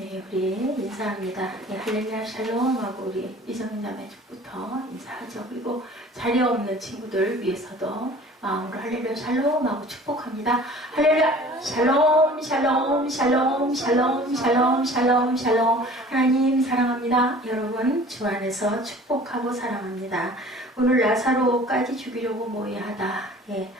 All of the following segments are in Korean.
네, 우리 인사합니다. 네, 할렐루야 샬롬하고 우리 이정인 자매부터 인사하죠. 그리고 자리에 없는 친구들 위해서도 마음으로 할렐루야 샬롬하고 축복합니다. 할렐루야 샬롬 샬롬 샬롬 샬롬 샬롬 샬롬 샬롬. 하나님 사랑합니다. 여러분 주 안에서 축복하고 사랑합니다. 오늘 나사로까지 죽이려고 모의하다. 예.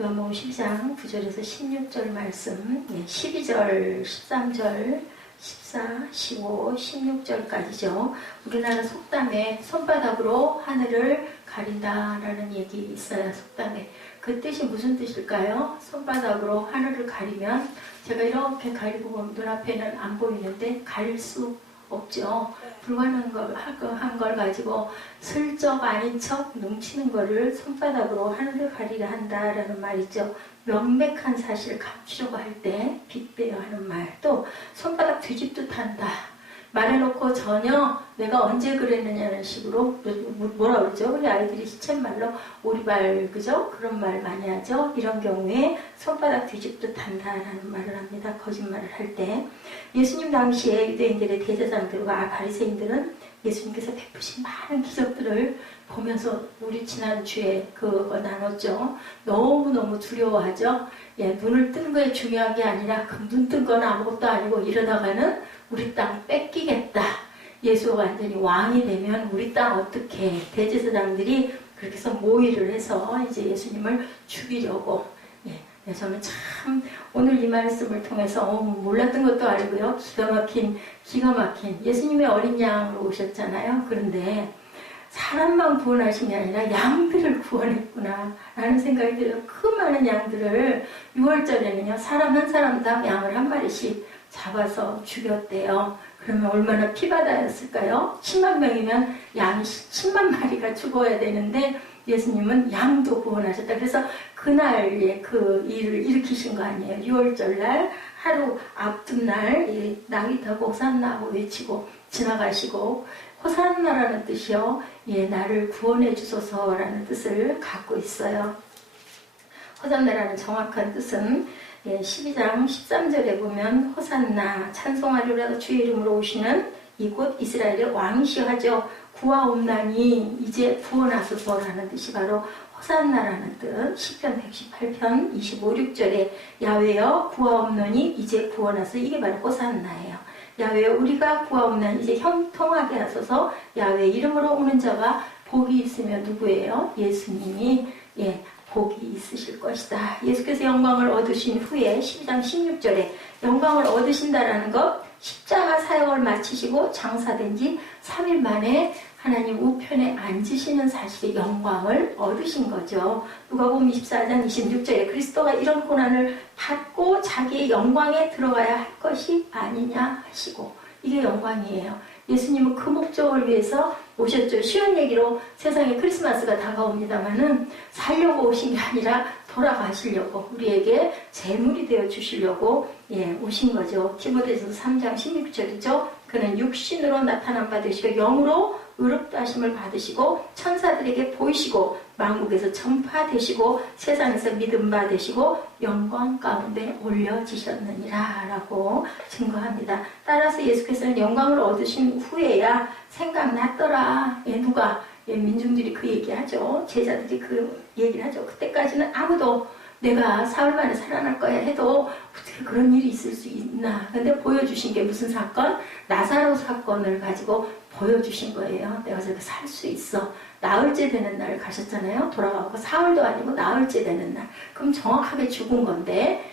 요한복음 12장 9절에서 16절 말씀, 12절, 13절, 14, 15, 16절까지죠. 우리나라 속담에 손바닥으로 하늘을 가린다라는 얘기 있어요. 속담에. 그 뜻이 무슨 뜻일까요? 손바닥으로 하늘을 가리면 제가 이렇게 가리고 보면 눈앞에는 안 보이는데 가릴 수 없죠. 불가능한 걸 가지고 슬쩍 아닌 척 눈치는 거를 손바닥으로 하늘을 가리려 한다라는 말이죠. 명백한 사실을 감추려고 할 때 빗대어 하는 말. 또 손바닥 뒤집듯 한다. 말해놓고 전혀 내가 언제 그랬느냐는 식으로 뭐라 그러죠? 우리 아이들이 시쳇말로 오리발 그죠? 그런 말 많이 하죠. 이런 경우에 손바닥 뒤집듯 한다라는 말을 합니다. 거짓말을 할 때. 예수님 당시에 유대인들의 대제사장들과 바리새인들은 예수님께서 베푸신 많은 기적들을 보면서 우리 지난주에 그거 나눴죠. 너무너무 두려워하죠. 예, 눈을 뜬 거에 중요한 게 아니라 그 눈 뜬 건 아무것도 아니고 이러다가는 우리 땅 뺏기겠다. 예수가 완전히 왕이 되면 우리 땅 어떻게 대제사장들이 그렇게 해서 모의를 해서 이제 예수님을 죽이려고. 예, 저는 참 오늘 이 말씀을 통해서 몰랐던 것도 알고요. 기가 막힌 예수님의 어린 양으로 오셨잖아요. 그런데 사람만 구원하신 게 아니라 양들을 구원했구나 라는 생각이 들어요. 그 많은 양들을 6월절에는요. 사람 한 사람당 양을 한 마리씩 잡아서 죽였대요. 그러면 얼마나 피바다였을까요? 10만 명이면 양이 10만 마리가 죽어야 되는데 예수님은 양도 구원하셨다. 그래서 그날에 그 일을 일으키신 거 아니에요. 6월절날 하루 앞둔 날 나귀 타고 호산나 외치고 지나가시고, 호산나라는 뜻이요. 예, 나를 구원해 주소서라는 뜻을 갖고 있어요. 호산나라는 정확한 뜻은 12장 13절에 보면 호산나 찬송하리로다 주의 이름으로 오시는 이곳 이스라엘의 왕이시하죠. 구하옵나니 이제 구원하소서라는 뜻이 바로 호산나라는 뜻. 시편 118편 25, 6절에 야훼여 구하옵노니 이제 구원하소서. 이게 바로 호산나예요. 야훼여 우리가 구하옵나니 이제 형통하게 하소서. 야훼 이름으로 오는 자가 복이 있으면 누구예요? 예수님이 복이 있으실 것이다. 예수께서 영광을 얻으신 후에 12장 16절에 영광을 얻으신다라는 것, 십자가 사역을 마치시고 장사된 지 3일 만에 하나님 우편에 앉으시는 사실의 영광을 얻으신 거죠. 누가복음 24장 26절에 그리스도가 이런 고난을 받고 자기의 영광에 들어가야 할 것이 아니냐 하시고, 이게 영광이에요. 예수님은 그 목적을 위해서 오셨죠. 쉬운 얘기로 세상에 크리스마스가 다가옵니다마는 살려고 오신 게 아니라 돌아가시려고, 우리에게 재물이 되어 주시려고 오신 거죠. 디모데전서 3장 16절이죠. 그는 육신으로 나타남 받으시고 영으로 의롭다 하심을 받으시고 천사들에게 보이시고 만국에서 전파되시고 세상에서 믿음 받으시고 영광 가운데 올려지셨느니라 라고 증거합니다. 따라서 예수께서는 영광을 얻으신 후에야 생각났더라. 누가? 민중들이 그 얘기하죠. 제자들이 그 얘기를 하죠. 그때까지는 아무도 내가 사흘 만에 살아날 거야 해도 어떻게 그런 일이 있을 수 있나. 근데 보여주신 게 무슨 사건? 나사로 사건을 가지고 보여주신 거예요. 내가 저렇게 살 수 있어. 나흘째 되는 날 가셨잖아요. 돌아가고 사흘도 아니고 나흘째 되는 날. 그럼 정확하게 죽은 건데,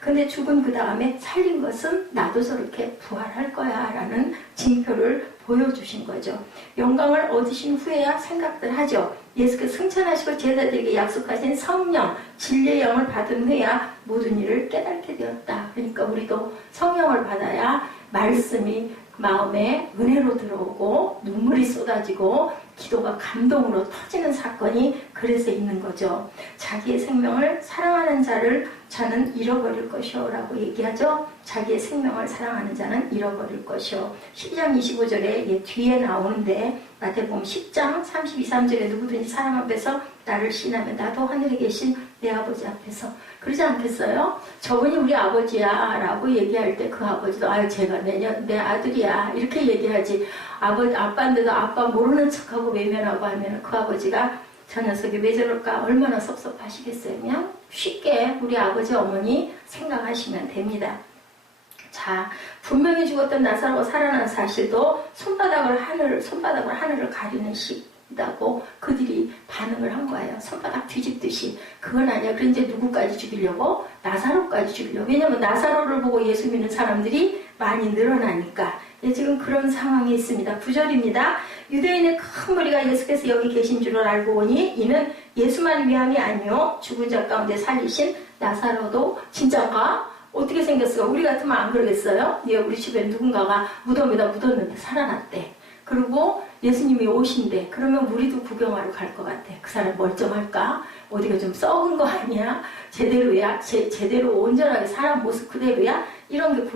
근데 죽은 그 다음에 살린 것은 나도 저렇게 부활할 거야 라는 징표를 보여주신 거죠. 영광을 얻으신 후에야 생각들 하죠. 예수께서 승천하시고 제자들에게 약속하신 성령, 진리의 영을 받은 후에야 모든 일을 깨닫게 되었다. 그러니까 우리도 성령을 받아야 말씀이 마음에 은혜로 들어오고 눈물이 쏟아지고 기도가 감동으로 터지는 사건이 그래서 있는 거죠. 자기의 생명을 사랑하는 자는 잃어버릴 것이요 라고 얘기하죠. 자기의 생명을 사랑하는 자는 잃어버릴 것이요. 12장 25절에 뒤에 나오는데 마태복음 10장 32, 3절에 누구든지 사람 앞에서 나를 신하면 나도 하늘에 계신 내 아버지 앞에서. 그러지 않겠어요? 저분이 우리 아버지야 라고 얘기할 때 그 아버지도 아유 제가 내 아들이야 이렇게 얘기하지. 아빠인데도 아빠 모르는 척하고 외면하고 하면 그 아버지가 저 녀석이 왜 저럴까 얼마나 섭섭하시겠어요. 그냥 쉽게 우리 아버지 어머니 생각하시면 됩니다. 자, 분명히 죽었던 나사로가 살아난 사실도 손바닥으로 하늘을 가리는 시다고 그들이 반응을 한 거예요. 손바닥 뒤집듯이. 그건 아니야. 그럼 이제 누구까지 죽이려고? 나사로까지 죽이려고. 왜냐면 나사로를 보고 예수 믿는 사람들이 많이 늘어나니까. 예, 지금 그런 상황이 있습니다. 9절입니다. 유대인의 큰 무리가 예수께서 여기 계신 줄을 알고 보니 이는 예수만 위함이 아니요 죽은 자 가운데 살리신 나사로도 진짜인가? 어떻게 생겼을까? 우리 같으면 안 그러겠어요? 예, 우리 집에 누군가가 무덤에다 묻었는데 살아났대. 그리고 예수님이 오신대. 그러면 우리도 구경하러 갈 것 같아. 그 사람 멀쩡할까? 어디가 좀 썩은 거 아니야? 제대로야? 제대로 온전하게 사람 모습 그대로야? 이런 게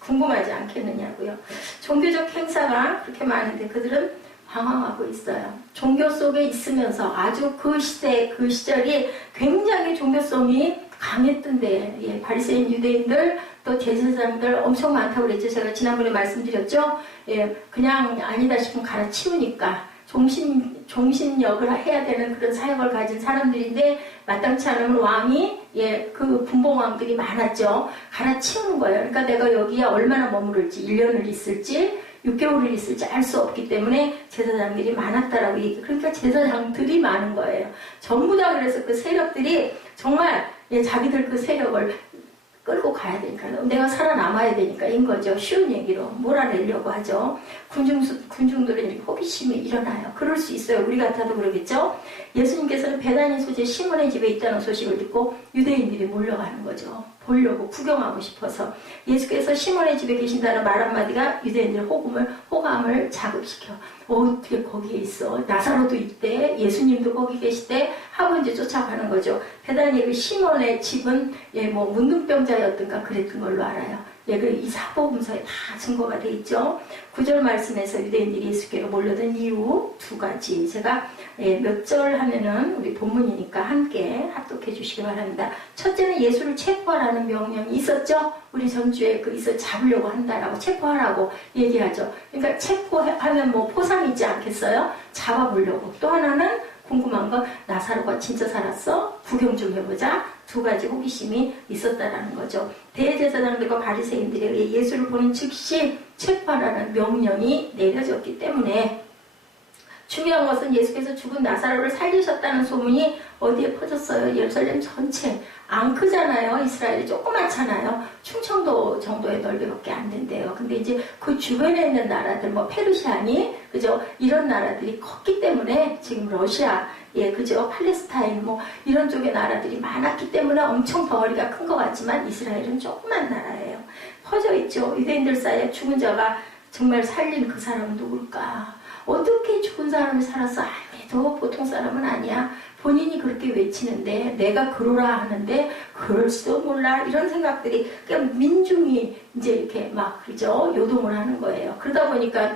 궁금하지 않겠느냐고요. 종교적 행사가 그렇게 많은데 그들은 방황하고 있어요. 종교 속에 있으면서 아주 그 시절이 굉장히 종교성이 강했던데, 예, 바리새인 유대인들 또 제사장들 엄청 많다고 그랬죠. 제가 지난번에 말씀드렸죠. 예, 그냥 아니다 싶으면 갈아치우니까 종신역을 해야 되는 그런 사역을 가진 사람들인데 마땅치 않으면 왕이 그 분봉왕들이 많았죠. 갈아치우는 거예요. 그러니까 내가 여기에 얼마나 머무를지 1년을 있을지 6개월을 있을지 알 수 없기 때문에 제사장들이 많았다라고 얘기해요. 그러니까 제사장들이 많은 거예요. 전부 다 그래서 그 세력들이 정말 자기들 그 세력을 끌고 가야 되니까 내가 살아남아야 되니까 인 거죠. 쉬운 얘기로 몰아내려고 하죠. 군중들은 이렇게 호기심이 일어나요. 그럴 수 있어요. 우리 같아도 그러겠죠. 예수님께서는 베다니 소재 시몬의 집에 있다는 소식을 듣고 유대인들이 몰려가는 거죠. 보려고 구경하고 싶어서. 예수께서 시몬의 집에 계신다는 말 한마디가 유대인들 호감을 자극시켜. 어떻게 거기에 있어? 나사로도 있대. 예수님도 거기 계시대. 하고 이제 쫓아가는 거죠. 베다니 그 시몬의 집은 뭐 문둥병자였던가 그랬던 걸로 알아요. 이 사복음서에 다 증거가 돼 있죠. 9절 말씀에서 유대인들이 예수께로 몰려든 이유 2가지. 제가 몇 절 하면은 우리 본문이니까 함께 합독해 주시기 바랍니다. 첫째는 예수를 체포하라는 명령이 있었죠. 우리 전주에 잡으려고 한다라고 체포하라고 얘기하죠. 그러니까 체포하면 뭐 포상 있지 않겠어요? 잡아보려고. 또 하나는 궁금한 건 나사로가 진짜 살았어? 구경 좀 해보자. 2가지 호기심이 있었다라는 거죠. 대제사장들과 바리새인들에게 예수를 보는 즉시 체포하라는 명령이 내려졌기 때문에 중요한 것은 예수께서 죽은 나사로를 살리셨다는 소문이 어디에 퍼졌어요? 예루살렘 전체. 안 크잖아요. 이스라엘이 조그맣잖아요. 충청도 정도의 넓이밖에 안 된대요. 근데 이제 그 주변에 있는 나라들, 뭐 페르시아니, 그죠? 이런 나라들이 컸기 때문에 지금 러시아, 그죠? 팔레스타인, 뭐 이런 쪽의 나라들이 많았기 때문에 엄청 덩어리가 큰 것 같지만 이스라엘은 조그만 나라예요. 퍼져 있죠. 유대인들 사이에 죽은 자가 정말 살린 그 사람은 누굴까? 어떻게 죽은 사람이 살았어? 아무래도 보통 사람은 아니야. 본인이 그렇게 외치는데 내가 그러라 하는데 그럴 수도 몰라 이런 생각들이 그냥 민중이 이제 이렇게 막 그죠 요동을 하는 거예요. 그러다 보니까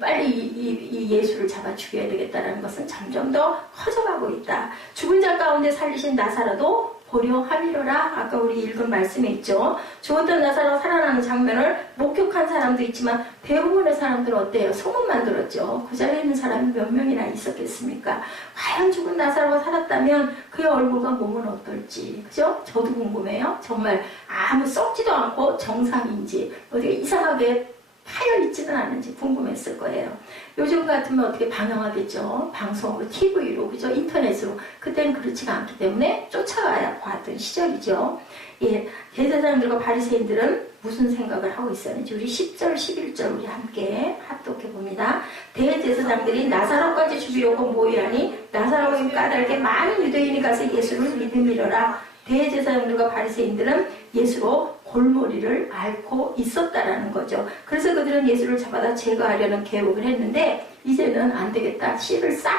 빨리 이 예수를 잡아 죽여야 되겠다라는 것은 점점 더 커져가고 있다. 죽은 자 가운데 살리신 나사로도 보려 하리로라. 아까 우리 읽은 말씀에 있죠. 죽었던 나사로가 살아나는 장면을 목격한 사람도 있지만 대부분의 사람들은 어때요? 소문만 들었죠. 그 자리에 있는 사람이 몇 명이나 있었겠습니까? 과연 죽은 나사로가 살았다면 그의 얼굴과 몸은 어떨지, 그죠? 저도 궁금해요. 정말 아무 썩지도 않고 정상인지 어디가 이상하게 파여있지는 않은지 궁금했을 거예요. 요즘 같으면 어떻게 방영하겠죠. 방송으로, TV로, 그죠? 인터넷으로. 그때는 그렇지가 않기 때문에 쫓아가야 봤던 시절이죠. 대제사장들과 바리새인들은 무슨 생각을 하고 있었는지 우리 10절, 11절 우리 함께 합독해 봅니다. 대제사장들이 나사로까지 죽이려고 모이하니 나사로를 까닭에 많은 유대인이 가서 예수를 믿음이러라. 대제사장들과 바리새인들은 예수로 골머리를 앓고 있었다라는 거죠. 그래서 그들은 예수를 잡아다 제거하려는 계획을 했는데 이제는 안 되겠다. 씨를 싹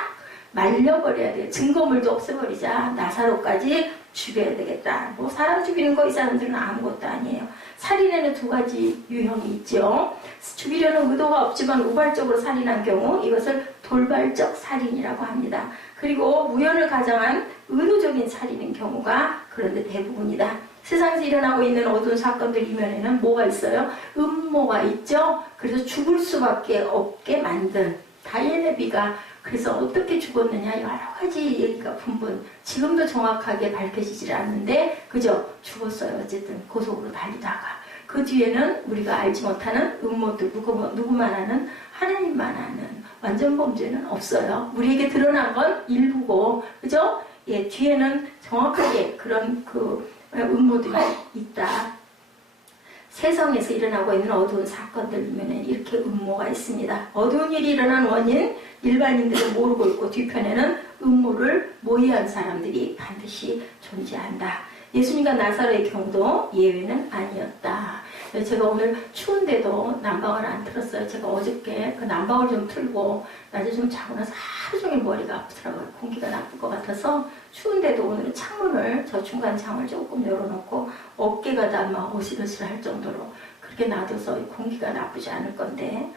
말려버려야 돼. 증거물도 없애버리자. 나사로까지 죽여야 되겠다. 뭐 사람 죽이는 거 이 사람들은 아무것도 아니에요. 살인에는 2가지 유형이 있죠. 죽이려는 의도가 없지만 우발적으로 살인한 경우 이것을 돌발적 살인이라고 합니다. 그리고 우연을 가장한 의도적인 살인인 경우가 그런데 대부분이다. 세상에서 일어나고 있는 어두운 사건들 이면에는 뭐가 있어요? 음모가 있죠. 그래서 죽을 수밖에 없게 만든 다이애네비가 그래서 어떻게 죽었느냐 여러 가지 얘기가 분분. 지금도 정확하게 밝혀지질 않는데 그저 죽었어요. 어쨌든 고속으로 달리다가 그 뒤에는 우리가 알지 못하는 음모들 누구만 아는 하나님만 아는 완전 범죄는 없어요. 우리에게 드러난 건 일부고 그죠? 예, 뒤에는 정확하게 그런 그 음모들이 있다. 세상에서 일어나고 있는 어두운 사건들이면 이렇게 음모가 있습니다. 어두운 일이 일어난 원인 일반인들은 모르고 있고 뒤편에는 음모를 모의한 사람들이 반드시 존재한다. 예수님과 나사로의 경우도 예외는 아니었다. 제가 오늘 추운데도 난방을 안 틀었어요. 제가 어저께 그 난방을 좀 틀고 낮에 좀 자고 나서 하루 종일 머리가 아프더라고요. 공기가 나쁠 것 같아서 추운데도 오늘은 창문을 저 중간 창을 조금 열어놓고 어깨가 다 막 어슬어슬할 정도로 그렇게 놔둬서 공기가 나쁘지 않을 건데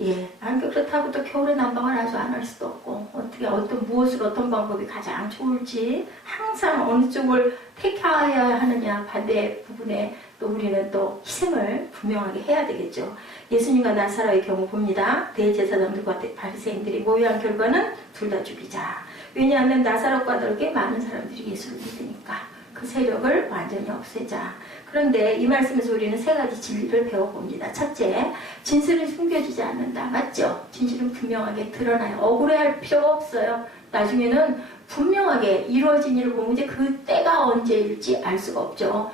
예, 그렇다고 또 겨울에 난방을 아주 안 할 수도 없고 어떻게 무엇을 어떤 방법이 가장 좋을지 항상 어느 쪽을 택해야 하느냐 반대 부분에 또 우리는 또 희생을 분명하게 해야 되겠죠. 예수님과 나사로의 경우 봅니다. 대제사장들과 바리새인들이 모의한 결과는 둘 다 죽이자. 왜냐하면 나사로과 다르게 많은 사람들이 예수를 믿으니까 그 세력을 완전히 없애자. 그런데 이 말씀에서 우리는 세 가지 진리를 배워봅니다. 첫째, 진실은 숨겨지지 않는다. 맞죠? 진실은 분명하게 드러나요. 억울해할 필요가 없어요. 나중에는 분명하게 이루어진 일을 보면 이제 그 때가 언제일지 알 수가 없죠.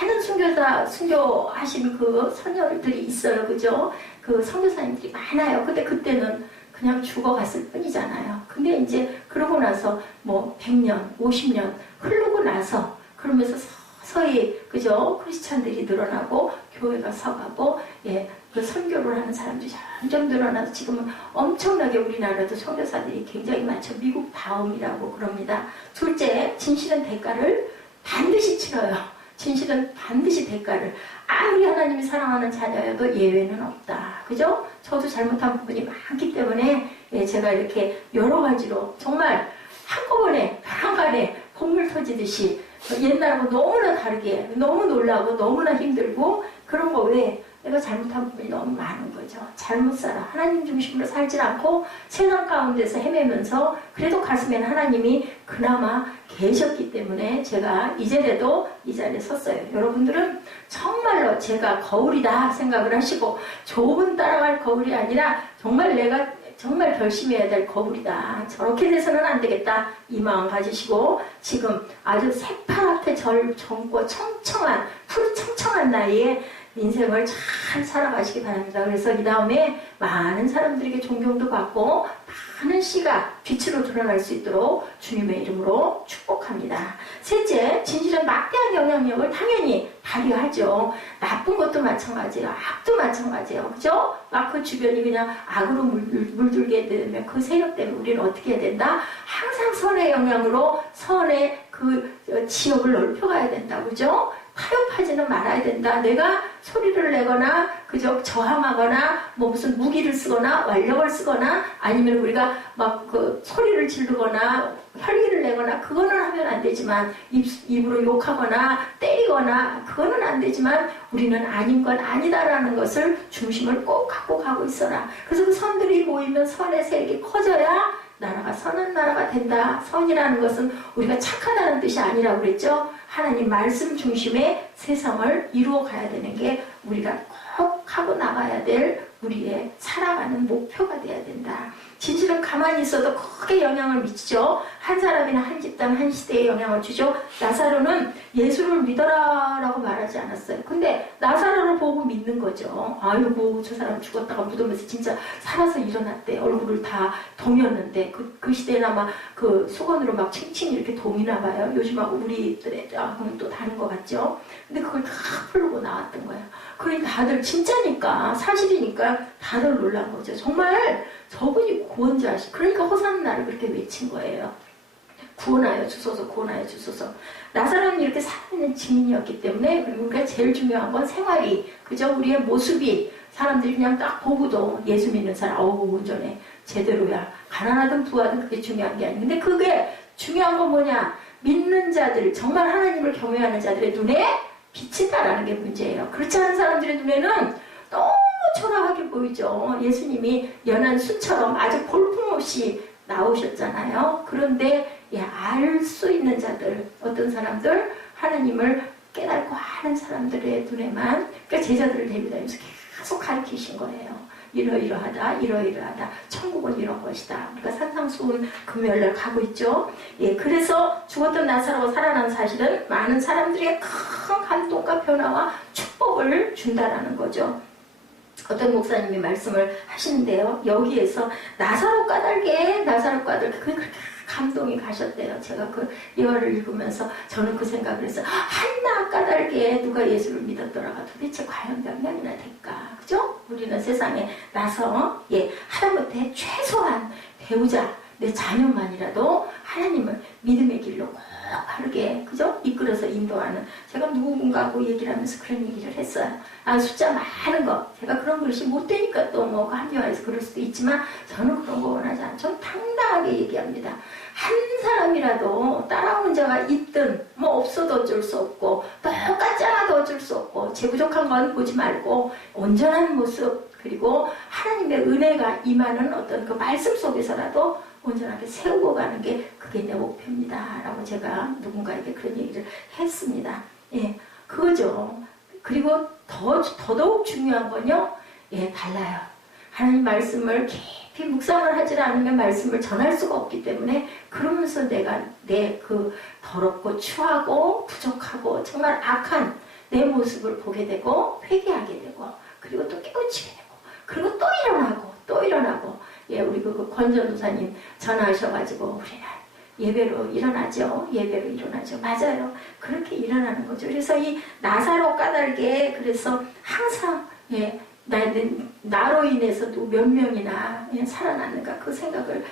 많은 순교하신 그 선녀들이 있어요. 그죠? 그 선교사님들이 많아요. 근데 그때는 그냥 죽어갔을 뿐이잖아요. 근데 이제 그러고 나서 뭐 100년, 50년 흐르고 나서 그러면서 서서히 그죠? 크리스찬들이 늘어나고 교회가 서가고 예, 그 선교를 하는 사람들이 점점 늘어나서 지금은 엄청나게 우리나라도 선교사들이 굉장히 많죠. 미국 다음이라고 그럽니다. 둘째, 진실은 대가를 반드시 치러요. 진실은 반드시 대가를 아무리 하나님이 사랑하는 자녀여도 예외는 없다. 그죠? 저도 잘못한 부분이 많기 때문에 예, 제가 이렇게 여러 가지로 정말 한꺼번에 벼랑간에 콧물 터지듯이 옛날하고 너무나 다르게 너무 놀라고 너무나 힘들고 그런 거 왜 내가 잘못한 부분이 너무 많은 거죠. 잘못 살아. 하나님 중심으로 살지 않고 세상 가운데서 헤매면서 그래도 가슴에는 하나님이 그나마 계셨기 때문에 제가 이제라도 이 자리에 섰어요. 여러분들은 정말로 제가 거울이다 생각을 하시고 좁은 따라갈 거울이 아니라 정말 내가 정말 결심해야 될 거울이다. 저렇게 돼서는 안 되겠다. 이 마음 가지시고 지금 아주 새파랗게 젊고 청청한 푸르 청청한 나이에 인생을 잘 살아가시기 바랍니다. 그래서 이 다음에 많은 사람들에게 존경도 받고 많은 씨가 빛으로 드러날 수 있도록 주님의 이름으로 축복합니다. 셋째, 진실은 막대한 영향력을 당연히 발휘하죠. 나쁜 것도 마찬가지예요. 악도 마찬가지예요. 그죠? 막 그 주변이 그냥 악으로 물들게 되면 그 세력 때문에 우리는 어떻게 해야 된다? 항상 선의 영향으로 선의 그 지역을 넓혀가야 된다. 그죠? 타협하지는 말아야 된다. 내가 소리를 내거나 그저 저항하거나 뭐 무슨 무기를 쓰거나 완력을 쓰거나 아니면 우리가 막 그 소리를 지르거나 혈기를 내거나 그거는 하면 안 되지만 입으로 욕하거나 때리거나 그거는 안 되지만 우리는 아닌 건 아니다라는 것을 중심을 꼭 갖고 가고 있어라. 그래서 그 선들이 모이면 선의 세력이 커져야 나라가 선한 나라가 된다. 선이라는 것은 우리가 착하다는 뜻이 아니라고 그랬죠. 하나님 말씀 중심의 세상을 이루어 가야 되는 게 우리가 꼭 하고 나가야 될 우리의 살아가는 목표가 돼야 된다. 진실은 가만히 있어도 크게 영향을 미치죠. 한 사람이나 한 집단, 한 시대에 영향을 주죠. 나사로는 예수를 믿어라라고 말하지 않았어요. 근데 나사로를 보고 믿는 거죠. 아이고 저 사람 죽었다가 무덤에서 진짜 살아서 일어났대. 얼굴을 다 동였는데 그 시대는 아마 그 수건으로 막 칭칭 이렇게 동이나 봐요. 요즘하고 우리들하고는 또 다른 것 같죠. 근데 그걸 다 풀고 나왔던 거예요. 그러니까 다들 진짜니까 사실이니까 다들 놀란 거죠. 정말 저분이 구원자시. 그러니까 호산나를 그렇게 외친 거예요. 구원하여 주소서, 구원하여 주소서. 나사로는 이렇게 살아있는 증인이었기 때문에, 그리고 우리가 제일 중요한 건 생활이, 그죠? 우리의 모습이, 사람들이 그냥 딱 보고도 예수 믿는 사람, 온전해, 제대로야. 가난하든 부하든 그게 중요한 게 아닌데, 그게 중요한 건 뭐냐? 믿는 자들, 정말 하나님을 경외하는 자들의 눈에 비친다라는 게 문제예요. 그렇지 않은 사람들의 눈에는 너무 초라하게 보이죠. 예수님이 연한 수처럼 아주 볼품없이 나오셨잖아요. 그런데 알 수 있는 자들, 어떤 사람들, 하나님을 깨닫고 아는 사람들의 눈에만, 그러니까 제자들을 데려다니면서 계속 가르치신 거예요. 이러이러하다, 이러이러하다. 천국은 이런 것이다. 우리가 산상수훈 금요일날 가고 있죠. 예, 그래서 죽었던 나사로가 살아난 사실은 많은 사람들에게 큰 감동과 변화와 축복을 준다라는 거죠. 어떤 목사님이 말씀을 하시는데요. 여기에서 나사로 까닭에 그렇게 감동이 가셨대요. 제가 그 예화를 읽으면서 저는 그 생각을 했어요. 한나 까닭에 누가 예수를 믿었더라가 도대체 과연 몇 명이나 될까? 그죠? 우리는 세상에 나서 하다못해 최소한 배우자, 내 자녀만이라도 하나님을 믿음의 길로 꼭 바르게, 그죠? 이끌어서 인도하는, 제가 누군가하고 얘기를 하면서 그런 얘기를 했어요. 숫자 많은 거, 제가 그런 글씨 못 되니까 또 뭐 합리화해서 그럴 수도 있지만 저는 그런 거 원하지 않죠. 당당하게 얘기합니다. 한 사람이라도 따라오는 자가 있든 뭐 없어도 어쩔 수 없고 똑같지 않아도 어쩔 수 없고 제 부족한 건 보지 말고 온전한 모습, 그리고 하나님의 은혜가 임하는 어떤 그 말씀 속에서라도 온전하게 세우고 가는 게 그게 내 목표입니다 라고 제가 누군가에게 그런 얘기를 했습니다. 예, 그거죠. 그리고 더더욱 중요한 건요, 달라요. 하나님 말씀을 깊이 묵상을 하지 않으면 말씀을 전할 수가 없기 때문에, 그러면서 내가 내 그 더럽고 추하고 부족하고 정말 악한 내 모습을 보게 되고 회개하게 되고, 그리고 또 깨우치게 되고, 그리고 또 일어나고. 예, 우리 그 권전도사님 전화하셔가지고 우리는 예배로 일어나죠. 맞아요. 그렇게 일어나는 거죠. 그래서 이 나사로 까닭에, 그래서 항상 나로 인해서도 몇 명이나 살아났는가 그 생각을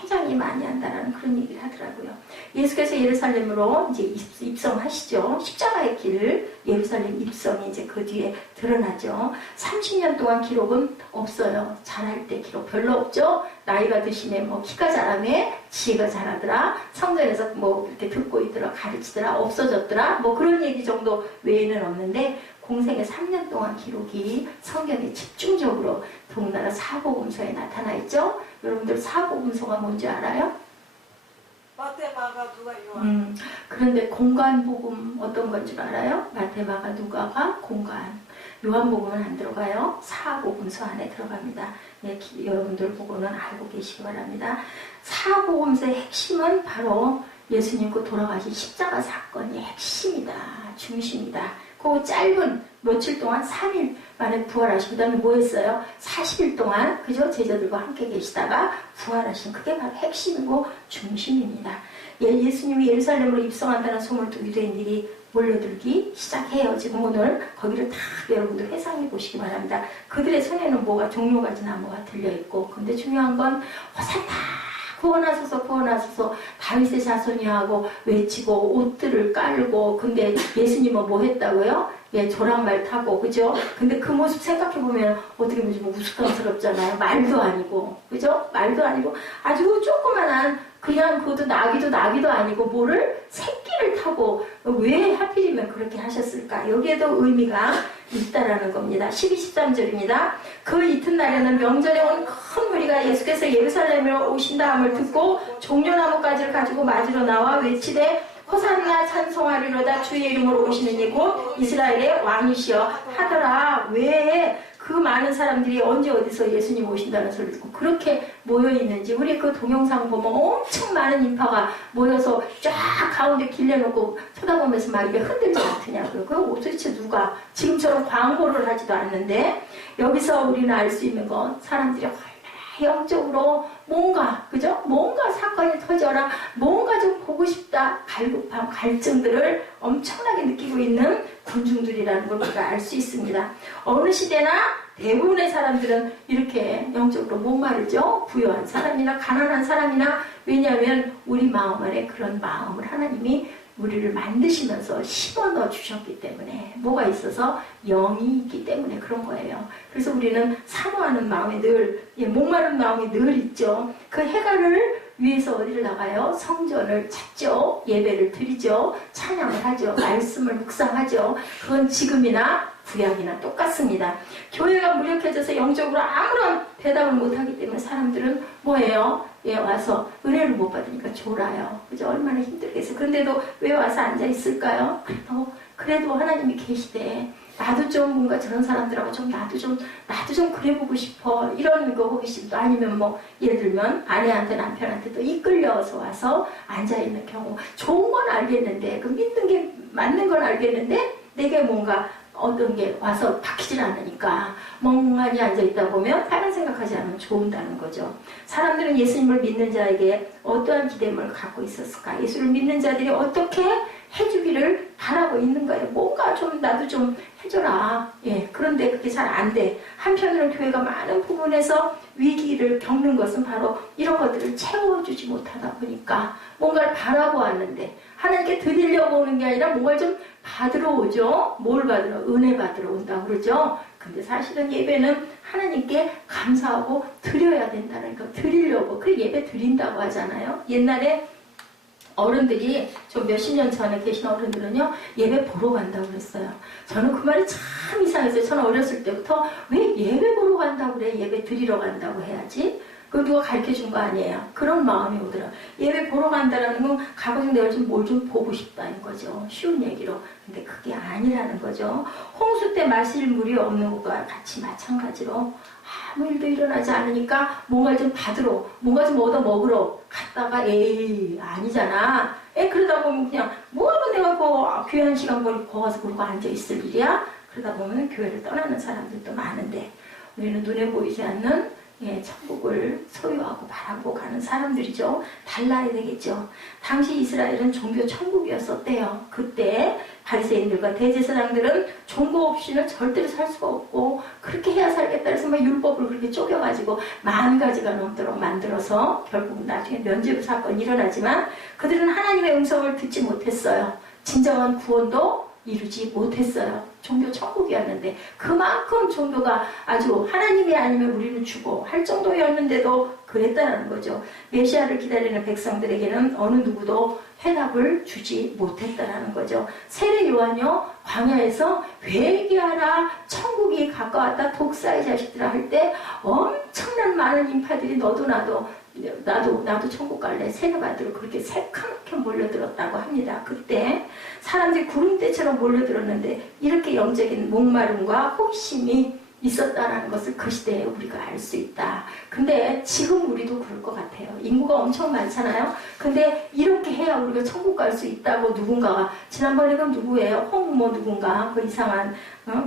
굉장히 많이 한다라는 그런 얘기를 하더라고요. 예수께서 예루살렘으로 이제 입성하시죠. 십자가의 길, 예루살렘 입성이 이제 그 뒤에 드러나죠. 30년 동안 기록은 없어요. 자랄 때 기록 별로 없죠. 나이가 드시네, 뭐 키가 자라네, 지혜가 자라더라, 성전에서 뭐 이렇게 듣고 있더라, 가르치더라, 없어졌더라, 뭐 그런 얘기 정도 외에는 없는데, 공생의 3년 동안 기록이 성경에 집중적으로 더군다나 사복음서에 나타나 있죠. 여러분들 사복음서가 뭔지 알아요? 마태, 마가, 누가, 요한. 그런데 공간복음 어떤 건 줄 알아요? 마태, 마가, 누가가 공간. 요한복음은 안 들어가요. 사복음서 안에 들어갑니다. 여러분들 보고는 알고 계시기 바랍니다. 사복음서의 핵심은 바로 예수님 그 돌아가신 십자가 사건이 핵심이다. 중심이다. 그 짧은 며칠 동안 3일 만에 부활하신, 그 다음에 뭐 했어요? 40일 동안, 그죠? 제자들과 함께 계시다가 부활하신, 그게 바로 핵심이고 중심입니다. 예수님이 예루살렘으로 입성한다는 소문을 듣고 유대인들이 몰려들기 시작해요. 지금 오늘 거기를 다 여러분들 회상해 보시기 바랍니다. 그들의 손에는 뭐가 종려가지 나무가 들려있고, 근데 중요한 건 호산나 구원하소서 다윗의 자손이 하고 외치고 옷들을 깔고, 근데 예수님은 뭐 했다고요? 조랑말 타고, 그죠? 근데 그 모습 생각해보면 어떻게 보면 좀 우스꽝스럽잖아요. 말도 아니고, 그죠? 말도 아니고 아주 조그만한, 그냥 그것도 나귀도 아니고 뭐를 새끼를 타고, 왜 하필이면 그렇게 하셨을까? 여기에도 의미가 있다라는 겁니다. 12, 13절입니다. 그 이튿날에는 명절에 온 큰 무리가 예수께서 예루살렘으로 오신다함을 듣고 종려나무가지를 가지고 맞으러 나와 외치되 호산나 찬송하리로다 주의 이름으로 오시는 이 곧 이스라엘의 왕이시여 하더라. 왜 그 많은 사람들이 언제 어디서 예수님 오신다는 소리를 듣고 그렇게 모여있는지, 우리 그 동영상 보면 엄청 많은 인파가 모여서 쫙 가운데 길려놓고 쳐다보면서 막 이게 흔들지 않더냐고요. 그거 도대체 누가, 지금처럼 광고를 하지도 않는데, 여기서 우리는 알 수 있는 건 사람들이 얼마나 영적으로 뭔가, 그죠? 뭔가 사건이 터져라, 뭔가 좀 보고 싶다, 갈급함, 갈증들을 엄청나게 느끼고 있는 군중들이라는 걸 우리가 알 수 있습니다. 어느 시대나 대부분의 사람들은 이렇게 영적으로 목마르죠? 부유한 사람이나 가난한 사람이나. 왜냐하면 우리 마음 안에 그런 마음을 하나님이 우리를 만드시면서 심어 넣어 주셨기 때문에, 뭐가 있어서 영이 있기 때문에 그런 거예요. 그래서 우리는 사모하는 마음이 늘, 목마른 마음이 늘 있죠. 그 해가를 위해서 어디를 나가요? 성전을 찾죠. 예배를 드리죠. 찬양을 하죠. 말씀을 묵상하죠. 그건 지금이나 구약이나 똑같습니다. 교회가 무력해져서 영적으로 아무런 대답을 못하기 때문에 사람들은 뭐예요? 와서 은혜를 못 받으니까 졸아요. 그죠? 얼마나 힘들겠어요. 그런데도 왜 와서 앉아 있을까요? 그래도 하나님이 계시대. 나도 좀 뭔가 저런 사람들하고 나도 좀 그래보고 싶어. 이런 거 호기심도, 아니면 뭐 예를 들면 아내한테 남편한테 또 이끌려서 와서 앉아있는 경우. 좋은 건 알겠는데, 그 믿는 게 맞는 건 알겠는데 내게 뭔가 어떤 게 와서 박히질 않으니까 멍하니 앉아있다 보면 다른 생각하지 않으면 좋은다는 거죠. 사람들은 예수님을 믿는 자에게 어떠한 기대감을 갖고 있었을까? 예수를 믿는 자들이 어떻게 해주기를 바라고 있는 거예요. 뭔가 좀 나도 좀 해줘라. 그런데 그게 잘 안 돼. 한편으로는 교회가 많은 부분에서 위기를 겪는 것은 바로 이런 것들을 채워주지 못하다 보니까 뭔가를 바라고 왔는데 하나님께 드리려고 오는 게 아니라 뭔가를 좀 받으러 오죠. 뭘 받으러? 은혜 받으러 온다고 그러죠. 근데 사실은 예배는 하나님께 감사하고 드려야 된다는 거, 드리려고. 그 예배 드린다고 하잖아요. 옛날에 어른들이, 좀 몇십 년 전에 계신 어른들은요, 예배 보러 간다고 그랬어요. 저는 그 말이 참 이상했어요. 저는 어렸을 때부터 왜 예배 보러 간다고 그래? 예배 드리러 간다고 해야지. 그거 누가 가르쳐 준 거 아니에요. 그런 마음이 오더라. 예배 보러 간다라는 건 가보신 내가 좀 뭘 좀 보고 싶다는 거죠. 쉬운 얘기로. 근데 그게 아니라는 거죠. 홍수 때 마실 물이 없는 것과 같이 마찬가지로 아무 일도 일어나지 않으니까 뭔가 좀 받으러, 뭔가 좀 얻어 먹으러 갔다가 에이 아니잖아. 그러다 보면 그냥 뭐하러 내가 그 귀한 시간 벌고 거기서 그러고 앉아있을 일이야? 그러다 보면 교회를 떠나는 사람들도 많은데, 우리는 눈에 보이지 않는 천국을 소유하고 바라고 가는 사람들이죠. 달라야 되겠죠. 당시 이스라엘은 종교 천국이었었대요. 그때 바리새인들과 대제사장들은 종교 없이는 절대로 살 수가 없고, 그렇게 해야 살겠다 해서 막 율법을 그렇게 쪼개가지고 10,000가지가 넘도록 만들어서 결국 나중에 면죄부 사건이 일어나지만 그들은 하나님의 음성을 듣지 못했어요. 진정한 구원도 이루지 못했어요. 종교 천국이었는데 그만큼 종교가 아주 하나님이 아니면 우리는 죽어 할 정도였는데도 그랬다는 거죠. 메시아를 기다리는 백성들에게는 어느 누구도 해답을 주지 못했다는 거죠. 세례 요한요, 광야에서 회개하라, 천국이 가까웠다, 독사의 자식들아 할 때 엄청난 많은 인파들이 너도 나도 천국 갈래, 세례 받으러 그렇게 새카맣게 몰려들었다고 합니다. 그때 사람들이 구름대처럼 몰려들었는데 이렇게 영적인 목마름과 호기심이 있었다는 것을 그 시대에 우리가 알 수 있다. 근데 지금 우리도 그럴 것 같아요. 인구가 엄청 많잖아요. 근데 이렇게 해야 우리가 천국 갈 수 있다고 누군가가, 지난번에 그럼 누구예요? 홍모 누군가, 그 이상한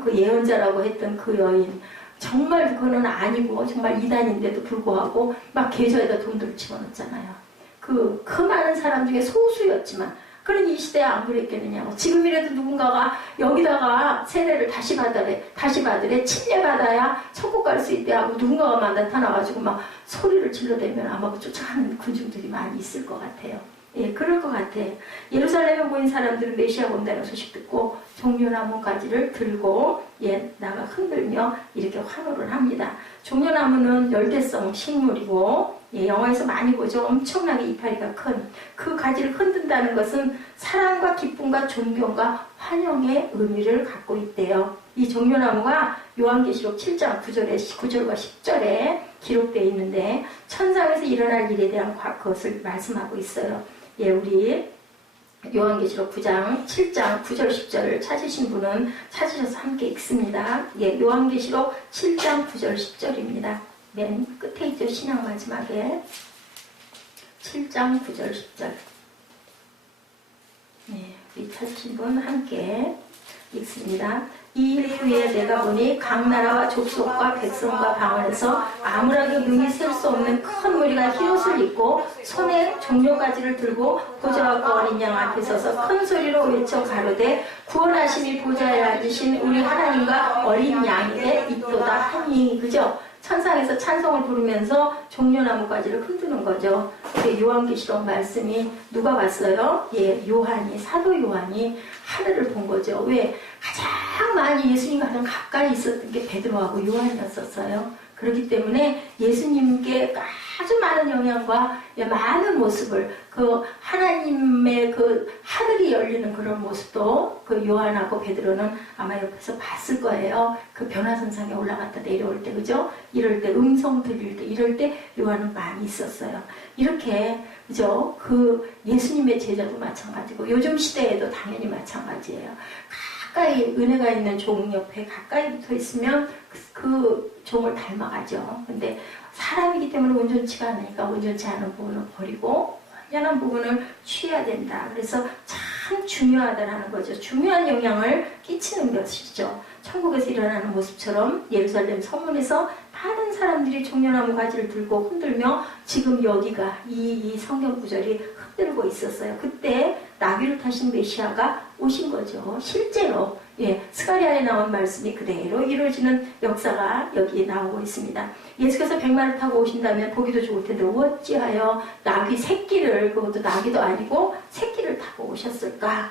그 예언자라고 했던 그 여인, 정말 그거는 아니고 정말 이단인데도 불구하고 막 계좌에다 돈들을 집어넣었잖아요. 그 많은 사람 중에 소수였지만, 그러니 이 시대에 안 그랬겠느냐고. 지금이라도 누군가가 여기다가 세례를 다시 받으래, 침례받아야 천국 갈 수 있대 하고 누군가가 막 나타나가지고 막 소리를 질러대면 아마 그 쫓아가는 군중들이 많이 있을 것 같아요. 그럴 것 같아. 예루살렘에 모인 사람들은 메시아 온다는 소식 듣고 종려나무 가지를 들고 나가 흔들며 이렇게 환호를 합니다. 종려나무는 열대성 식물이고, 영화에서 많이 보죠. 엄청나게 이파리가 큰 그 가지를 흔든다는 것은 사랑과 기쁨과 존경과 환영의 의미를 갖고 있대요. 이 종려나무가 요한계시록 7장 9절과 10절에 기록되어 있는데 천상에서 일어날 일에 대한 그것을 말씀하고 있어요. 우리 요한계시록 9장 7장 9절 10절을 찾으신 분은 찾으셔서 함께 읽습니다. 요한계시록 7장 9절 10절입니다. 맨 끝에 있죠. 신약 마지막에 7장 9절 10절. 우리 찾으신 분 함께 읽습니다. 이 일 후에 내가 보니 각 나라와 족속과 백성과 방언에서 아무라도 능히 셀 수 없는 큰 무리가 흰옷을 입고 손에 종려가지를 들고 보좌와 어린 양 앞에 서서 큰 소리로 외쳐 가로되 구원하심이 보좌에 앉으신 우리 하나님과 어린 양에게 있도다 하니. 그죠? 천상에서 찬송을 부르면서 종려나무 가지를 흔드는 거죠. 요한계시록 말씀이 누가 봤어요? 예, 요한이, 사도 요한이 하늘을 본 거죠. 왜? 가장 많이 예수님과 가장 가까이 있었던 게 베드로하고 요한이었었어요. 그렇기 때문에 예수님께 아주 많은 영향과 많은 모습을, 그 하나님의 그 하늘이 열리는 그런 모습도 그 요한하고 베드로는 아마 옆에서 봤을 거예요. 그 변화선상에 올라갔다 내려올 때, 그죠? 이럴 때, 음성 들릴 때, 이럴 때 요한은 많이 있었어요. 이렇게, 그죠? 그 예수님의 제자도 마찬가지고 요즘 시대에도 당연히 마찬가지예요. 가까이 은혜가 있는 종 옆에 가까이 붙어 있으면 그 종을 닮아가죠. 근데 사람이기 때문에 온전치가 않으니까 온전치 않은 부분을 버리고 완전한 부분을 취해야 된다. 그래서 참 중요하다라는 거죠. 중요한 영향을 끼치는 것이죠. 천국에서 일어나는 모습처럼 예루살렘 서문에서 많은 사람들이 종려나무 가지를 들고 흔들며 지금 여기가 이 성경 구절이 흔들고 있었어요. 그때 나귀를 타신 메시아가 오신 거죠. 실제로 스가랴에 나온 말씀이 그대로 이루어지는 역사가 여기에 나오고 있습니다. 예수께서 백마를 타고 오신다면 보기도 좋을 텐데 어찌하여 나귀 새끼를, 그것도 나귀도 아니고 새끼를 타고 오셨을까?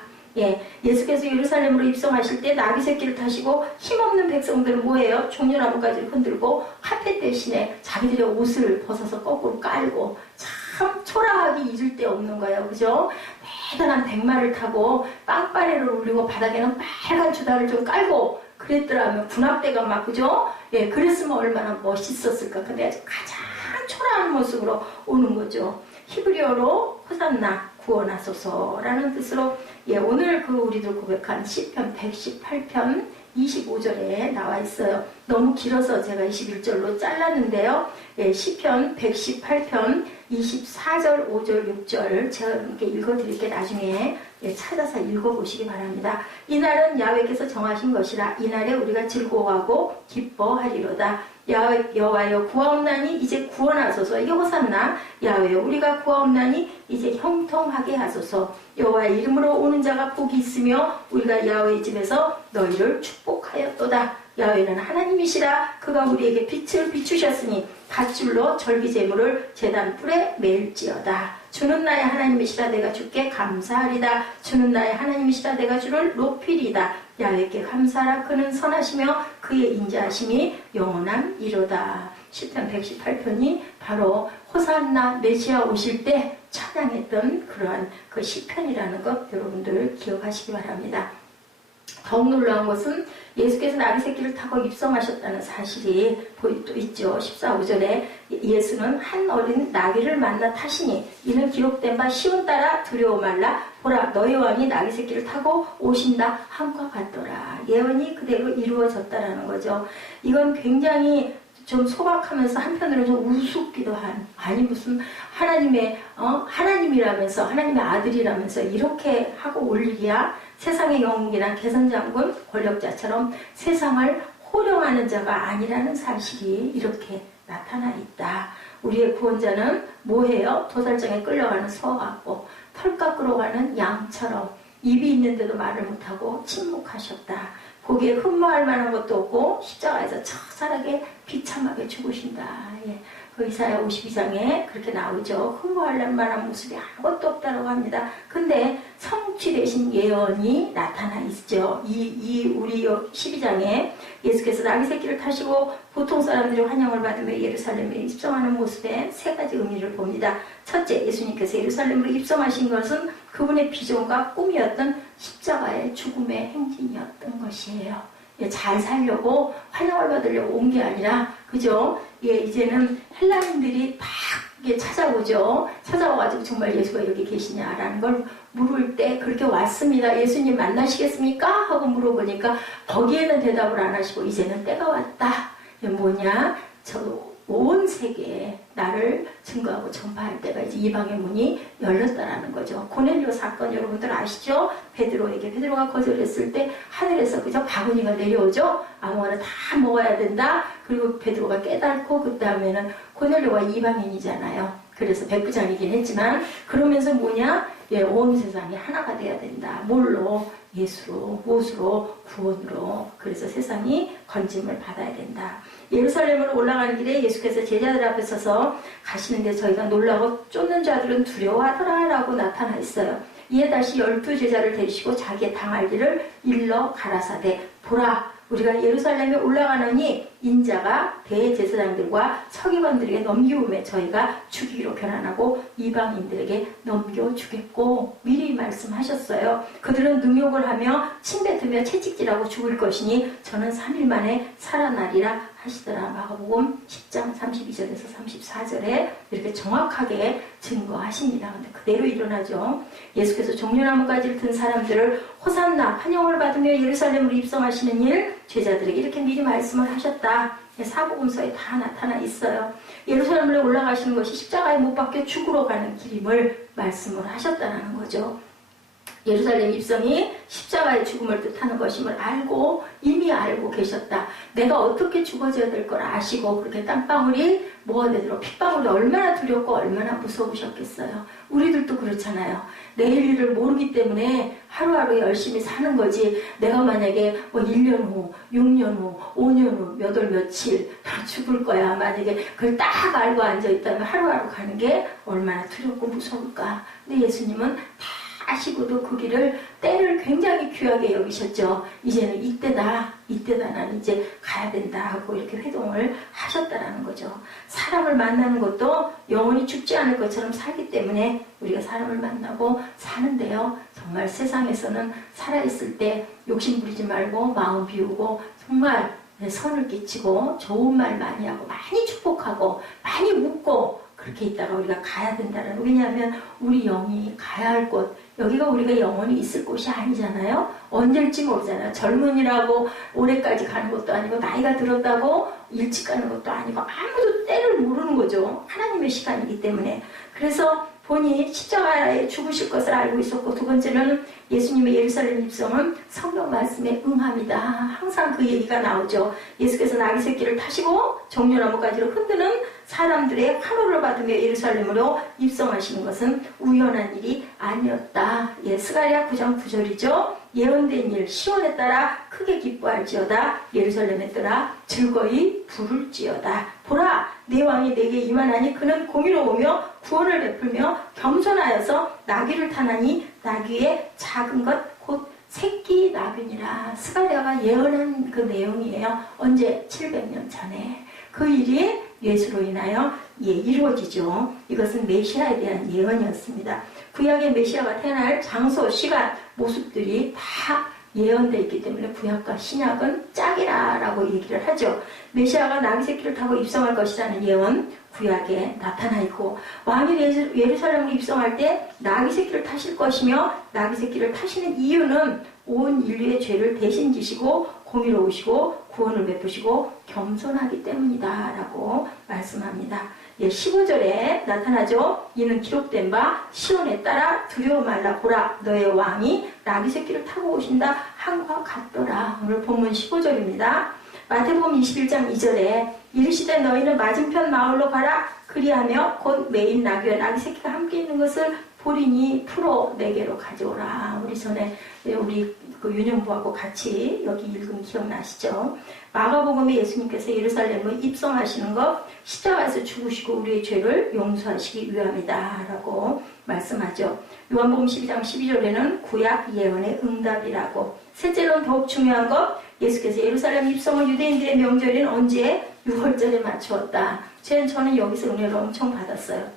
예수께서 예루살렘으로 입성하실 때 나귀 새끼를 타시고 힘없는 백성들은 뭐예요? 종려나무까지를 흔들고 카펫 대신에 자기들의 옷을 벗어서 거꾸로 깔고 참 초라하기 잊을 데 없는 거예요. 그죠? 대단한 백마를 타고 빵빠레를 울리고 바닥에는 빨간 주다를 좀 깔고 그랬더라면 군합대가 막, 그죠? 그랬으면 얼마나 멋있었을까. 근데 아주 가장 초라한 모습으로 오는 거죠. 히브리어로 호산나 구원하소서라는 뜻으로 오늘 그 우리들 고백한 시편 118편 25절에 나와 있어요. 너무 길어서 제가 21절로 잘랐는데요. 시편 118편 24절, 5절, 6절 제가 이렇게 읽어드릴게 나중에 찾아서 읽어보시기 바랍니다. 이날은 야훼께서 정하신 것이라 이날에 우리가 즐거워하고 기뻐하리로다. 여호와여 구하옵나니 이제 구원하소서. 이게 호산나. 야훼여 우리가 구하옵나니 이제 형통하게 하소서. 여호와의 이름으로 오는 자가 복이 있으며 우리가 야훼의 집에서 너희를 축복하였도다. 야훼는 하나님이시라. 그가 우리에게 빛을 비추셨으니 밧줄로 절기제물을 제단 뿔에 매일지어다. 주는 나의 하나님이시라. 내가 주께 감사하리다. 주는 나의 하나님이시라. 내가 주를 높이리다. 야훼께 감사하라. 그는 선하시며 그의 인자하심이 영원한 이로다. 시편 118편이 바로 호산나 메시아 오실 때 찬양했던 그러한 그 시편이라는 것 여러분들 기억하시기 바랍니다. 더욱 놀라운 것은 예수께서 나귀 새끼를 타고 입성하셨다는 사실이 또 있죠. 14~5절에 예수는 한 어린 나귀를 만나 타시니 이는 기록된 바 시온 따라 두려워 말라. 보라 너희 왕이 나귀 새끼를 타고 오신다 함과 같더라. 예언이 그대로 이루어졌다라는 거죠. 이건 굉장히 좀 소박하면서 한편으로는 좀 우습기도 한, 아니 무슨 하나님의 하나님이라면서 하나님의 아들이라면서 이렇게 하고 올 일이야. 세상의 영웅이란 개선장군 권력자처럼 세상을 호령하는 자가 아니라는 사실이 이렇게 나타나 있다. 우리의 구원자는 뭐해요? 도살장에 끌려가는 소 같고 털 깎으러 가는 양처럼 입이 있는데도 말을 못하고 침묵하셨다. 거기에 흠모할 만한 것도 없고 십자가에서 처절하게 비참하게 죽으신다. 그 이사야 52장에 그렇게 나오죠. 흠모할 만한 모습이 아무것도 없다고 합니다. 근데 성취되신 예언이 나타나 있죠. 우리 12장에 예수께서 나귀 새끼를 타시고 보통 사람들이 환영을 받으며 예루살렘에 입성하는 모습에 세 가지 의미를 봅니다. 첫째, 예수님께서 예루살렘으로 입성하신 것은 그분의 비전과 꿈이었던 십자가의 죽음의 행진이었던 것이에요. 잘 살려고 환영을 받으려고 온 게 아니라, 그죠? 이제는 헬라인들이 다 찾아오죠. 찾아와가지고 정말 예수가 여기 계시냐라는 걸 물을 때 그렇게 왔습니다. 예수님 만나시겠습니까? 하고 물어보니까 거기에는 대답을 안 하시고 이제는 때가 왔다. 뭐냐? 온 세계에 나를 증거하고 전파할 때가 이제 이방의 문이 열렸다라는 거죠. 고넬료 사건 여러분들 아시죠? 베드로가 거절했을 때 하늘에서 그저 바구니가 내려오죠. 아무거나 다 먹어야 된다. 그리고 베드로가 깨닫고 그 다음에는 고넬료가 이방인이잖아요. 그래서 백부장이긴 했지만 그러면서 뭐냐? 온 세상이 하나가 돼야 된다. 뭘로? 예수로, 무엇으로? 구원으로. 그래서 세상이 건짐을 받아야 된다. 예루살렘으로 올라가는 길에 예수께서 제자들 앞에 서서 가시는데 저희가 놀라고 쫓는 자들은 두려워하더라 라고 나타나 있어요. 이에 다시 12제자를 데리시고 자기의 당할 길을 일러 가라사대 보라 우리가 예루살렘에 올라가느니 인자가 대제사장들과 서기관들에게 넘기움에 저희가 죽이기로 결단하고 이방인들에게 넘겨주겠고 미리 말씀하셨어요. 그들은 능욕을 하며 침뱉으며 채찍질하고 죽을 것이니 저는 3일 만에 살아나리라 하시더라. 마가복음 10장 32절에서 34절에 이렇게 정확하게 증거하십니다. 근데 그대로 일어나죠. 예수께서 종려나무가지를 든 사람들을 호산나 환영을 받으며 예루살렘으로 입성하시는 일 제자들에게 이렇게 미리 말씀을 하셨다. 사복음서에 다 나타나 있어요. 예루살렘으로 올라가시는 것이 십자가에 못 박혀 죽으러 가는 길임을 말씀을 하셨다는 거죠. 예루살렘 입성이 십자가의 죽음을 뜻하는 것임을 이미 알고 계셨다. 내가 어떻게 죽어져야 될 걸 아시고 그렇게 땀방울이 뭐가 되도록 핏방울이 얼마나 두렵고 얼마나 무서우셨겠어요. 우리들도 그렇잖아요. 내일 일을 모르기 때문에 하루하루 열심히 사는 거지. 내가 만약에 1년 후, 6년 후, 5년 후, 몇 월 며칠 죽을 거야. 만약에 그걸 딱 알고 앉아있다면 하루하루 가는 게 얼마나 두렵고 무서울까. 근데 예수님은 다 아시고도 그 길을 때를 굉장히 귀하게 여기셨죠. 이제는 이때다 나는 이제 가야 된다 하고 이렇게 회동을 하셨다라는 거죠. 사람을 만나는 것도 영원히 죽지 않을 것처럼 살기 때문에 우리가 사람을 만나고 사는데요. 정말 세상에서는 살아있을 때 욕심 부리지 말고 마음 비우고 정말 선을 끼치고 좋은 말 많이 하고 많이 축복하고 많이 웃고 그렇게 있다가 우리가 가야 된다는. 왜냐하면 우리 영이 가야 할 곳, 여기가 우리가 영원히 있을 곳이 아니잖아요. 언제일지 모르잖아요. 젊은이라고 오래까지 가는 것도 아니고 나이가 들었다고 일찍 가는 것도 아니고 아무도 때를 모르는 거죠. 하나님의 시간이기 때문에. 그래서 본인이 십자가에 죽으실 것을 알고 있었고, 두 번째는 예수님의 예루살렘 입성은 성경 말씀에 응합니다. 항상 그 얘기가 나오죠. 예수께서 나귀 새끼를 타시고 종려나무가지로 흔드는 사람들의 환호를 받으며 예루살렘으로 입성하시는 것은 우연한 일이 아니었다. 스가랴 9장 9절이죠. 예언된 일 시온에 따라 크게 기뻐할지어다. 예루살렘에 따라 즐거이 부를지어다. 보라, 내 왕이 내게 임하나니 그는 공의로우며 구원을 베풀며 겸손하여서 나귀를 타나니 나귀의 작은 것 곧 새끼 나귀니라. 스가랴가 예언한 그 내용이에요. 언제? 700년 전에. 그 일이 예수로 인하여 이루어지죠. 이것은 메시아에 대한 예언이었습니다. 구약의 메시아가 태어날 장소, 시간, 모습들이 다 예언되어 있기 때문에 구약과 신약은 짝이라고 얘기를 하죠. 메시아가 나귀 새끼를 타고 입성할 것이라는 예언 구약에 나타나 있고, 왕이 예루살렘으로 입성할 때 나귀 새끼를 타실 것이며 나귀 새끼를 타시는 이유는 온 인류의 죄를 대신 지시고 공의로우시고 구원을 베푸시고 겸손하기 때문이다 라고 말씀합니다. 15절에 나타나죠. 이는 기록된 바 시온에 따라 두려워 말라. 보라, 너의 왕이 나귀 새끼를 타고 오신다 한과 같더라. 오늘 본문 15절입니다. 마태복음 21장 2절에 이르시되 너희는 맞은편 마을로 가라. 그리하며 곧 매인 나귀와 나귀 새끼가 함께 있는 것을 보리니 풀어 내게로 가져오라. 우리 전에 우리 그 윤영부하고 같이 여기 읽은 기억나시죠? 마가복음에 예수님께서 예루살렘을 입성하시는 것, 십자가에서 죽으시고 우리의 죄를 용서하시기 위함이다 라고 말씀하죠. 요한복음 12장 12절에는 구약 예언의 응답이라고. 셋째로는 더욱 중요한 것, 예수께서 예루살렘 입성을 유대인들의 명절인 언제? 6월절에 맞추었다. 저는 여기서 은혜를 엄청 받았어요.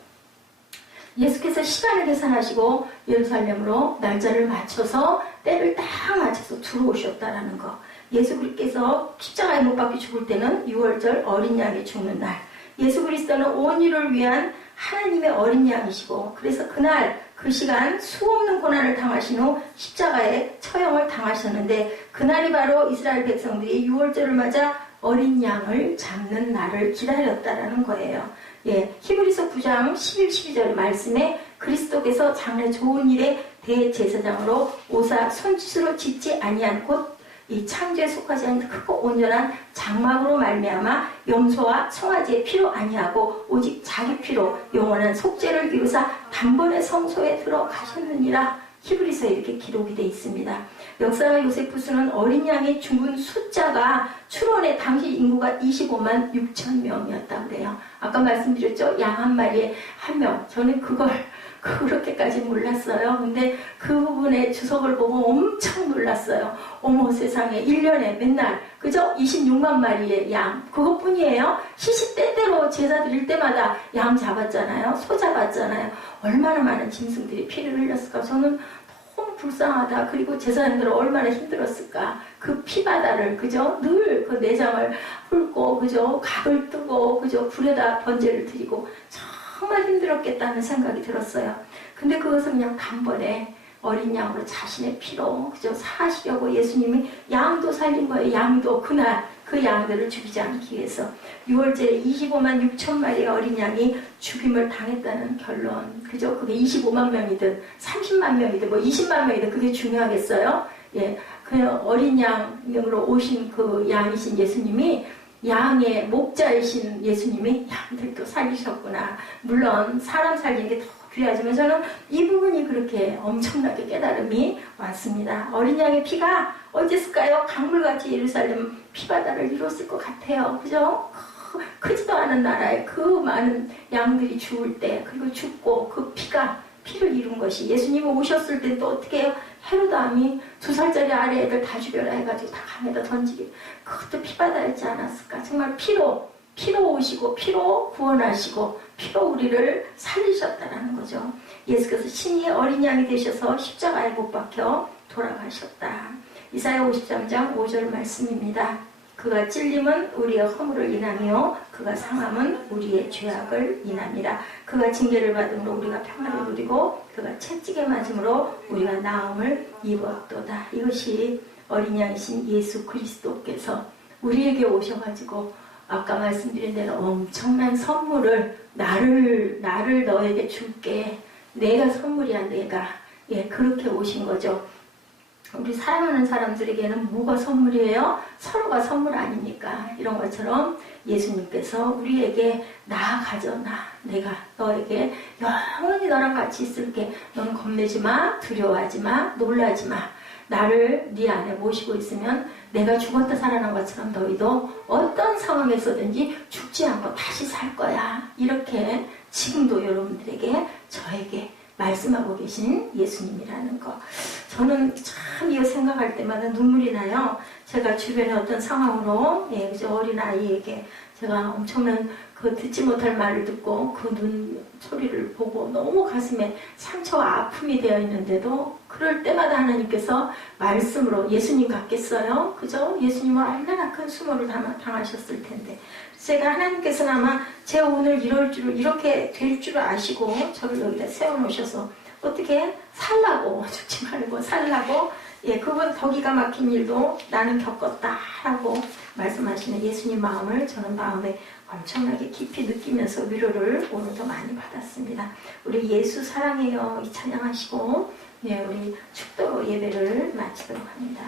예수께서 시간을 계산하시고 예루살렘으로 날짜를 맞춰서 때를 딱 맞춰서 들어오셨다라는 거. 예수 그리스도께서 십자가에 못 박혀 죽을 때는 6월절 어린 양이 죽는 날. 예수 그리스도는 온 인류를 위한 하나님의 어린 양이시고, 그래서 그날 그 시간 수없는 고난을 당하신 후 십자가에 처형을 당하셨는데, 그날이 바로 이스라엘 백성들이 6월절을 맞아 어린 양을 잡는 날을 기다렸다라는 거예요. 예, 히브리서 9장 11, 12절 말씀에 그리스도께서 장래 좋은 일에 대제사장으로 오사 손짓으로 짓지 아니한 곳 이 창조에 속하지 않는 크고 온전한 장막으로 말미암아 염소와 송아지의 피로 아니하고 오직 자기 피로 영원한 속죄를 이루사 단번에 성소에 들어가셨느니라. 히브리서에 이렇게 기록이 되어 있습니다. 역사가 요세푸스는 어린 양이 죽은 숫자가 추론의 당시 인구가 25만 6천 명이었다고 그래요. 아까 말씀드렸죠? 양 한 마리에 한 명. 저는 그걸 그렇게까지 몰랐어요. 근데 그 부분의 주석을 보고 엄청 놀랐어요. 어머 세상에 1년에 맨날 그죠? 26만 마리의 양 그것뿐이에요. 시시때때로 제사 드릴 때마다 양 잡았잖아요. 소 잡았잖아요. 얼마나 많은 짐승들이 피를 흘렸을까. 저는 너무 불쌍하다. 그리고 제사장들은 얼마나 힘들었을까. 그 피바다를 그죠? 늘 그 내장을 훑고 그죠? 각을 뜨고 그죠? 불에다 번제를 드리고 정말 힘들었겠다는 생각이 들었어요. 근데 그것은 그냥 단번에 어린 양으로 자신의 피로 그저 사시려고 예수님이 양도 살린 거예요. 양도 그날 그 양들을 죽이지 않기 위해서 6월절에 25만 6천 마리의 어린 양이 죽임을 당했다는 결론. 그죠? 그게 25만 명이든 30만 명이든 뭐 20만 명이든 그게 중요하겠어요? 예, 그 어린 양으로 오신 그 양이신 예수님이 양의 목자이신 예수님이 양들도 살리셨구나. 물론 사람 살리는 게 더 귀하지만 저는 이 부분이 그렇게 엄청나게 깨달음이 왔습니다. 어린 양의 피가 어땠을까요? 강물같이 예루살렘 피바다를 이뤘을 것 같아요. 그죠? 크지도 않은 나라에 그 많은 양들이 죽을 때 그리고 죽고 그 피를 이룬 것이 예수님이 오셨을 때 또 어떻게 해요? 헤로담이 2살짜리 아래 애들 다 죽여라 해가지고 다 강에다 던지기. 그것도 피바다였지 않았을까? 정말 피로 오시고 피로 구원하시고 피로 우리를 살리셨다라는 거죠. 예수께서 신이 어린 양이 되셔서 십자가에 못 박혀 돌아가셨다. 이사야 53장 5절 말씀입니다. 그가 찔림은 우리의 허물을 인하며 그가 상함은 우리의 죄악을 인함이라. 그가 징계를 받음으로 우리가 평안을 누리고 그가 채찍에 맞음으로 우리가 나음을 입었도다. 이것이 어린 양이신 예수 그리스도께서 우리에게 오셔가지고 아까 말씀드린 대로 엄청난 선물을 나를 너에게 줄게. 내가 선물이야 내가. 예, 그렇게 오신 거죠. 우리 사랑하는 사람들에게는 뭐가 선물이에요? 서로가 선물 아닙니까? 이런 것처럼 예수님께서 우리에게 나 가져나. 내가 너에게 영원히 너랑 같이 있을게. 너는 겁내지 마. 두려워하지 마. 놀라지 마. 나를 네 안에 모시고 있으면 내가 죽었다 살아난 것처럼 너희도 어떤 상황에서든지 죽지 않고 다시 살 거야. 이렇게 지금도 여러분들에게 저에게 말씀하고 계신 예수님이라는 거. 저는 참 이거 생각할 때마다 눈물이 나요. 제가 주변에 어떤 상황으로 어린 아이에게 제가 엄청난 그 듣지 못할 말을 듣고 그 눈 소리를 보고 너무 가슴에 상처와 아픔이 되어 있는데도 그럴 때마다 하나님께서 말씀으로 예수님 같겠어요? 그죠? 예수님은 얼마나 큰 수모를 당하셨을 텐데 제가 하나님께서는 아마 제가 오늘 이렇게 될 줄 아시고 저를 여기다 세워놓으셔서 어떻게 살라고 죽지 말고 살라고 그분 더 기가 막힌 일도 나는 겪었다라고 말씀하시는 예수님 마음을 저는 마음에 엄청나게 깊이 느끼면서 위로를 오늘도 많이 받았습니다. 우리 예수 사랑해요 이 찬양하시고 우리 축도 예배를 마치도록 합니다.